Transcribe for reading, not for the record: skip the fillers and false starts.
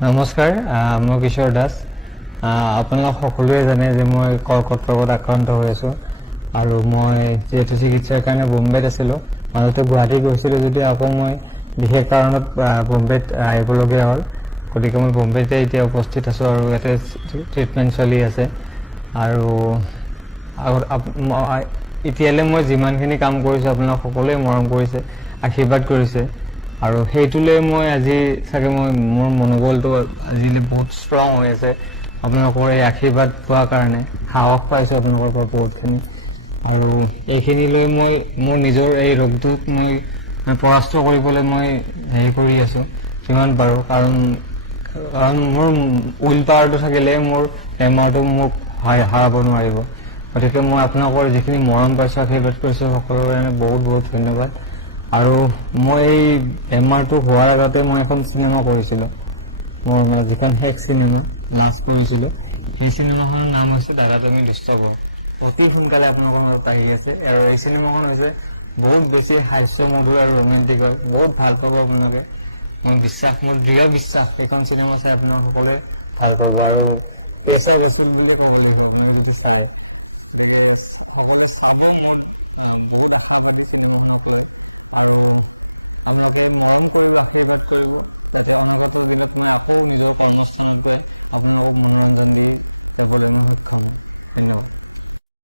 নমস্কাৰ, মই কিশোৰ দাস। আপোনালোক সকলোৱে জানে যে মই কৰ্কট ৰোগত আক্ৰান্ত হৈ আছোঁ আৰু মই যিহেতু চিকিৎসাৰ কাৰণে বোম্বেত আছিলোঁ, মাজতে গুৱাহাটী গৈছিলোঁ যদি আকৌ মই বিশেষ কাৰণত বোম্বেত আহিবলগীয়া হ'ল। গতিকে মই বোম্বেতে এতিয়া উপস্থিত আছোঁ আৰু ইয়াতে ট্ৰিটমেণ্ট চলি আছে। আৰু এতিয়ালৈ মই যিমানখিনি কাম কৰিছোঁ আপোনালোক সকলোৱে মৰম কৰিছে, আশীৰ্বাদ কৰিছে আৰু সেইটোলৈ মই আজি চাগে মোৰ মনোবলটো আজিলৈ বহুত ষ্ট্ৰং হৈ আছে। আপোনালোকৰ এই আশীৰ্বাদ পোৱাৰ কাৰণে সাহস পাইছোঁ আপোনালোকৰ পৰা বহুতখিনি। আৰু এইখিনিলৈ মই মোৰ নিজৰ এই ৰোগটোক মই পৰাস্ত কৰিবলৈ মই হেৰি কৰি আছোঁ যিমান পাৰোঁ, কাৰণ মোৰ উইল পাৱাৰটো থাকিলে মোৰ বেমাৰটো মোক হাৰাব নোৱাৰিব। গতিকে মই আপোনালোকৰ যিখিনি মৰম পাইছোঁ, আশীৰ্বাদ কৰিছোঁ, সকলোৰে কাৰণে বহুত বহুত ধন্যবাদ। আৰু মই এই বেমাৰটো হোৱাৰ আগতে মই এখন চিনেমা কৰিছিলোঁ, মোৰ মানে যিখন শেষ চিনেমা লাষ্ট কৰিছিলোঁ, সেই চিনেমাখনৰ নাম হৈছে দাদা তুমি দুষ্ট বৰ। অতি সোনকালে আপোনালোকৰ মাজত আহি আছে আৰু এই চিনেমাখন হৈছে বহুত বেছি হাস্যমধুৰ আৰু ৰোমেণ্টিক হয়। বহুত ভাল পাব আপোনালোকে, মোৰ দৃঢ় বিশ্বাস এইখন চিনেমা চাই আপোনালোক সকলোৱে ভাল পাব আৰু পেচা বাচুল বুলিয়ে ক'ব লাগিব আপোনালোকে যদি চায়। গতিকে সকলোৱে চাব, মোৰ বহুত আশাবাদী চিনেমাখনক লৈ। আৰু আপোনালোকে মৰম কৰিব, আশীৰ্বাদ কৰিব, যাতে অনাগত দিনত মই আকৌ নিজৰ কৰ্মস্থানত গৈ আপোনালোকক মনোৰঞ্জন দি যাবলৈ মই সক্ষম হওঁ। ধন্যবাদ।